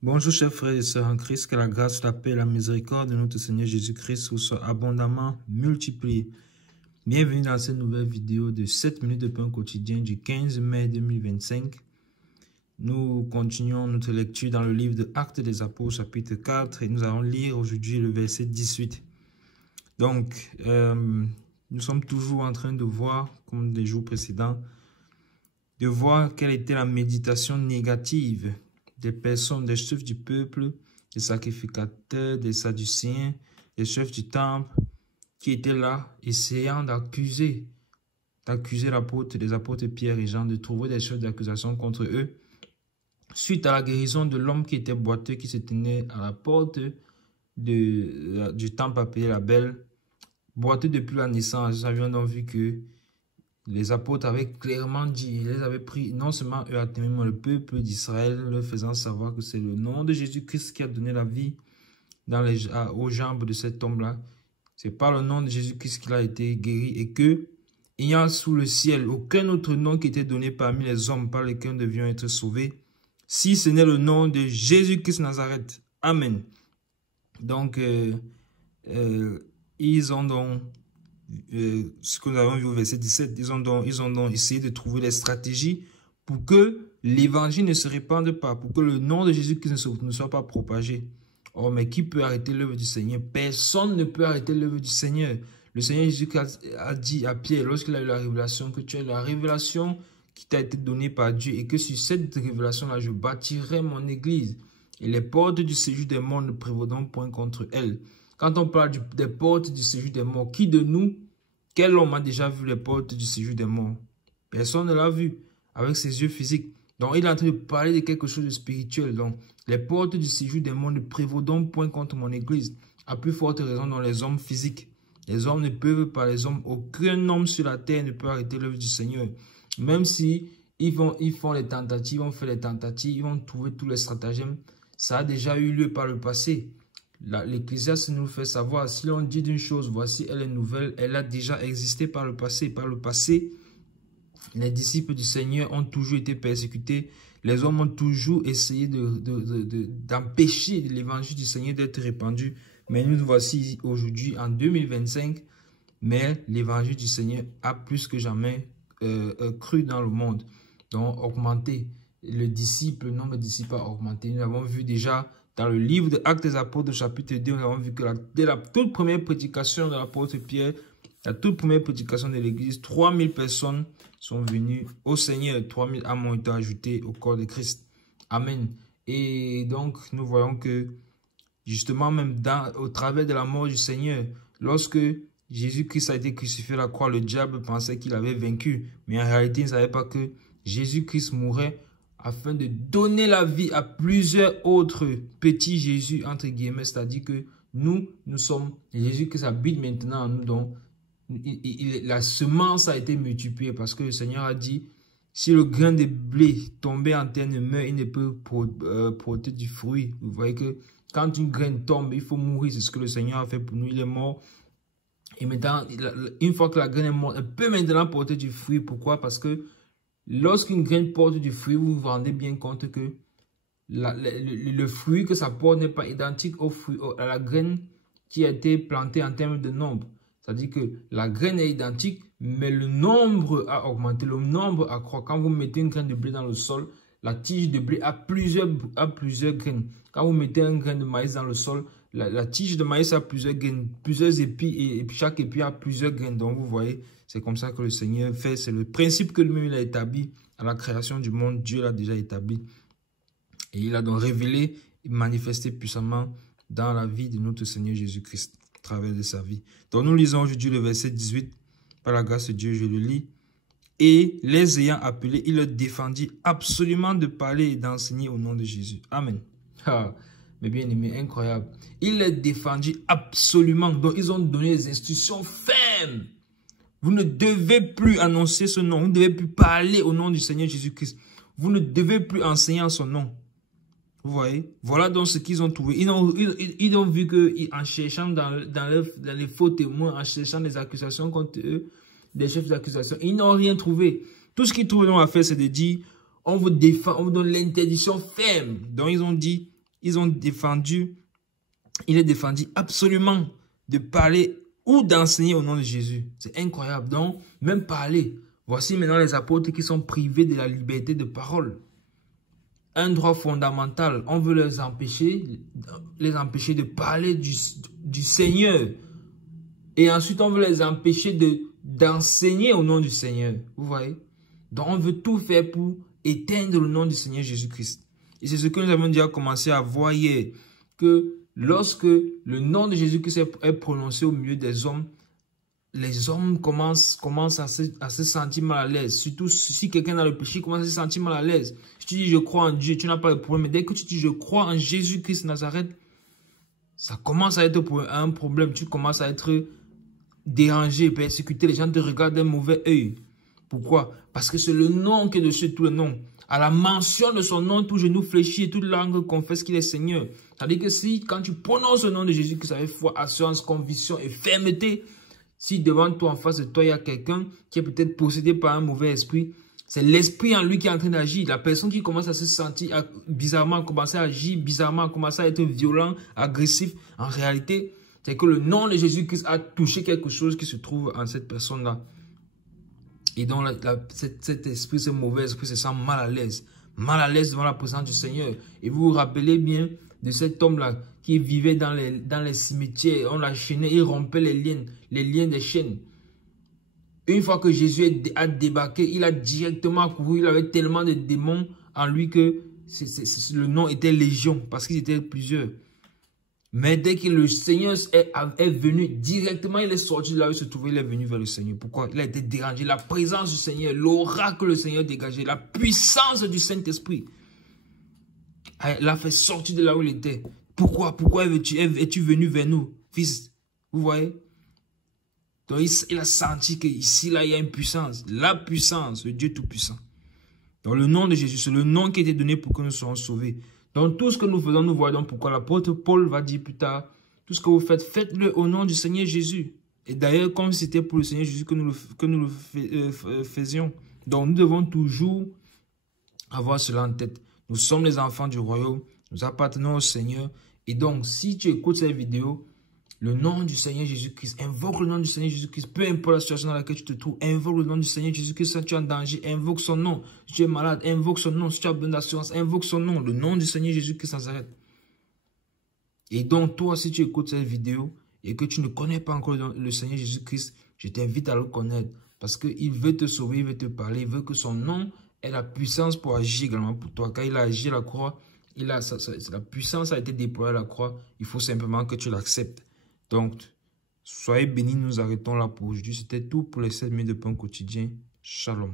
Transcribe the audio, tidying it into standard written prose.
Bonjour chers frères et sœurs en Christ, que la grâce, la paix et la miséricorde de notre Seigneur Jésus-Christ vous soient abondamment multipliées. Bienvenue dans cette nouvelle vidéo de 7 minutes de pain quotidien du 15 mai 2025. Nous continuons notre lecture dans le livre de Actes des Apôtres chapitre 4 et nous allons lire aujourd'hui le verset 18. Donc, nous sommes toujours en train de voir, comme les jours précédents, de voir quelle était la méditation négative des personnes, des chefs du peuple, des sacrificateurs, des sadducéens, des chefs du temple, qui étaient là, essayant d'accuser les apôtres Pierre et Jean, de trouver des choses d'accusation contre eux, suite à la guérison de l'homme qui était boiteux, qui se tenait à la porte du temple appelé la Belle, boiteux depuis la naissance. Nous avions donc vu que les apôtres avaient clairement dit, ils les avaient pris, non seulement eux à témoin, mais le peuple d'Israël, leur faisant savoir que c'est le nom de Jésus-Christ qui a donné la vie aux jambes de cet homme-là. C'est par le nom de Jésus-Christ qu'il a été guéri et que il n'y a sous le ciel aucun autre nom qui était donné parmi les hommes par lesquels nous devions être sauvés, si ce n'est le nom de Jésus-Christ Nazareth. Amen. Donc, ils ont donc ce que nous avons vu au verset 17, ils ont donc essayé de trouver des stratégies pour que l'évangile ne se répande pas, pour que le nom de Jésus-Christ ne soit pas propagé. Oh, mais qui peut arrêter l'œuvre du Seigneur? Personne ne peut arrêter l'œuvre du Seigneur. Le Seigneur Jésus a dit à Pierre, lorsqu'il a eu la révélation, que tu as la révélation qui t'a été donnée par Dieu et que sur cette révélation-là, je bâtirai mon église et les portes du séjour des morts ne prévaudront point contre elle. Quand on parle des portes du séjour des morts, qui de nous, quel homme a déjà vu les portes du séjour des morts? Personne ne l'a vu avec ses yeux physiques. Donc, il est en train de parler de quelque chose de spirituel. Donc, les portes du séjour des morts ne prévaudront point contre mon église. À plus forte raison dans les hommes physiques. Les hommes ne peuvent pas, aucun homme sur la terre ne peut arrêter l'œuvre du Seigneur. Même si ils font les tentatives, ils vont faire les tentatives, ils vont trouver tous les stratagèmes. Ça a déjà eu lieu par le passé. L'Ecclésiaste nous fait savoir, si l'on dit d'une chose, voici elle est nouvelle, elle a déjà existé par le passé. Par le passé, les disciples du Seigneur ont toujours été persécutés. Les hommes ont toujours essayé d'empêcher l'évangile du Seigneur d'être répandu. Mais nous voici aujourd'hui en 2025, mais l'évangile du Seigneur a plus que jamais cru dans le monde. Donc augmenté. Le nombre de disciples a augmenté. Nous l'avons vu déjà dans le livre de Actes des Apôtres, chapitre 2, nous avons vu que dès la toute première prédication de l'apôtre Pierre, la toute première prédication de l'église, 3000 personnes sont venues au Seigneur. 3000 âmes ont été ajoutées au corps de Christ. Amen. Et donc, nous voyons que, justement, même au travers de la mort du Seigneur, lorsque Jésus-Christ a été crucifié à la croix, le diable pensait qu'il avait vaincu. Mais en réalité, il ne savait pas que Jésus-Christ mourait afin de donner la vie à plusieurs autres petits Jésus, entre guillemets, c'est-à-dire que nous sommes, Jésus qui habite maintenant en nous, donc la semence a été multipliée parce que le Seigneur a dit, si le grain de blé tombé en terre ne meurt, il ne peut porter du fruit. Vous voyez que quand une graine tombe, il faut mourir, c'est ce que le Seigneur a fait pour nous, il est mort. Et maintenant, une fois que la graine est morte, elle peut maintenant porter du fruit. Pourquoi? Parce que lorsqu'une graine porte du fruit, vous vous rendez bien compte que le fruit que ça porte n'est pas identique à la graine qui a été plantée en termes de nombre. C'est-à-dire que la graine est identique, mais le nombre a augmenté, le nombre accroît. Quand vous mettez une graine de blé dans le sol, la tige de blé a plusieurs graines. Quand vous mettez un grain de maïs dans le sol, la tige de maïs a plusieurs graines, plusieurs épis, et chaque épi a plusieurs graines. Donc vous voyez, c'est comme ça que le Seigneur fait. C'est le principe que lui-même il a établi à la création du monde. Dieu l'a déjà établi. Et il a donc révélé et manifesté puissamment dans la vie de notre Seigneur Jésus-Christ, à travers de sa vie. Donc nous lisons aujourd'hui le verset 18. Par la grâce de Dieu, je le lis. Et les ayant appelés, il leur défendit absolument de parler et d'enseigner au nom de Jésus. Amen. Ah, mes bien-aimés, incroyable. Il les défendit absolument. Donc ils ont donné des instructions fermes. Vous ne devez plus annoncer ce nom. Vous ne devez plus parler au nom du Seigneur Jésus-Christ. Vous ne devez plus enseigner en son nom. Vous voyez? Voilà donc ce qu'ils ont trouvé. Ils ont vu qu'en cherchant dans les faux témoins, en cherchant des accusations contre eux, des chefs d'accusation, ils n'ont rien trouvé. Tout ce qu'ils trouvent à faire, c'est de dire, on vous défend, on vous donne l'interdiction ferme. Donc ils ont dit, il est défendu absolument de parler ou d'enseigner au nom de Jésus. C'est incroyable. Donc, même parler. Voici maintenant les apôtres qui sont privés de la liberté de parole. Un droit fondamental. On veut les empêcher de parler du Seigneur. Et ensuite, on veut les empêcher d'enseigner au nom du Seigneur. Vous voyez? Donc, on veut tout faire pour éteindre le nom du Seigneur Jésus-Christ. Et c'est ce que nous avons déjà commencé à voir hier. Que lorsque le nom de Jésus-Christ est prononcé au milieu des hommes, les hommes commencent à se sentir mal à l'aise. Surtout si quelqu'un a le péché, il commence à se sentir mal à l'aise. Si tu dis je crois en Dieu, tu n'as pas de problème. Mais dès que tu dis je crois en Jésus-Christ Nazareth, ça commence à être un problème. Tu commences à être dérangé, persécuté. Les gens te regardent d'un mauvais œil. Pourquoi? Parce que c'est le nom qui est dessus tous les noms. À la mention de son nom, tout genou fléchit et toute langue confesse qu'il est Seigneur. C'est-à-dire que si, quand tu prononces le nom de Jésus, que ça avec foi, assurance, conviction et fermeté, si devant toi, en face de toi, il y a quelqu'un qui est peut-être possédé par un mauvais esprit, c'est l'esprit en lui qui est en train d'agir. La personne qui commence à se sentir bizarrement, à commencer à agir bizarrement, à commencer à être violent, agressif, en réalité, c'est que le nom de Jésus-Christ a touché quelque chose qui se trouve en cette personne-là. Et donc, cet esprit, ce mauvais esprit se sent mal à l'aise devant la présence du Seigneur. Et vous vous rappelez bien de cet homme-là qui vivait dans les cimetières. On l'a chaîné, il rompait les liens des chaînes. Une fois que Jésus a débarqué, il a directement couru. Il avait tellement de démons en lui que le nom était Légion, parce qu'ils étaient plusieurs. Mais dès que le Seigneur est venu, directement il est sorti de là où il se trouvait, il est venu vers le Seigneur. Pourquoi? Il a été dérangé. La présence du Seigneur, l'aura que le Seigneur dégageait, la puissance du Saint-Esprit l'a fait sortir de là où il était. Pourquoi es-tu venu vers nous, fils? Vous voyez? Donc il a senti qu'ici, là, il y a une puissance. La puissance, le Dieu Tout-Puissant. Donc le nom de Jésus, c'est le nom qui a été donné pour que nous soyons sauvés. Donc tout ce que nous faisons, nous voyons pourquoi l'apôtre Paul va dire plus tard, tout ce que vous faites, faites-le au nom du Seigneur Jésus. Et d'ailleurs, comme c'était pour le Seigneur Jésus que nous le faisions. Donc nous devons toujours avoir cela en tête. Nous sommes les enfants du royaume, nous appartenons au Seigneur. Et donc, si tu écoutes cette vidéo, le nom du Seigneur Jésus-Christ, invoque le nom du Seigneur Jésus-Christ, peu importe la situation dans laquelle tu te trouves, invoque le nom du Seigneur Jésus-Christ. Si tu es en danger, invoque son nom. Si tu es malade, invoque son nom. Si tu as besoin d'assurance, invoque son nom, le nom du Seigneur Jésus-Christ Nazareth. Et donc, toi, si tu écoutes cette vidéo et que tu ne connais pas encore le Seigneur Jésus-Christ, je t'invite à le connaître parce qu'il veut te sauver, il veut te parler, il veut que son nom ait la puissance pour agir également pour toi. Quand il a agi à la croix, la puissance a été déployée à la croix, il faut simplement que tu l'acceptes. Donc, soyez bénis, nous arrêtons là pour aujourd'hui. C'était tout pour les 7 minutes de pain quotidien. Shalom.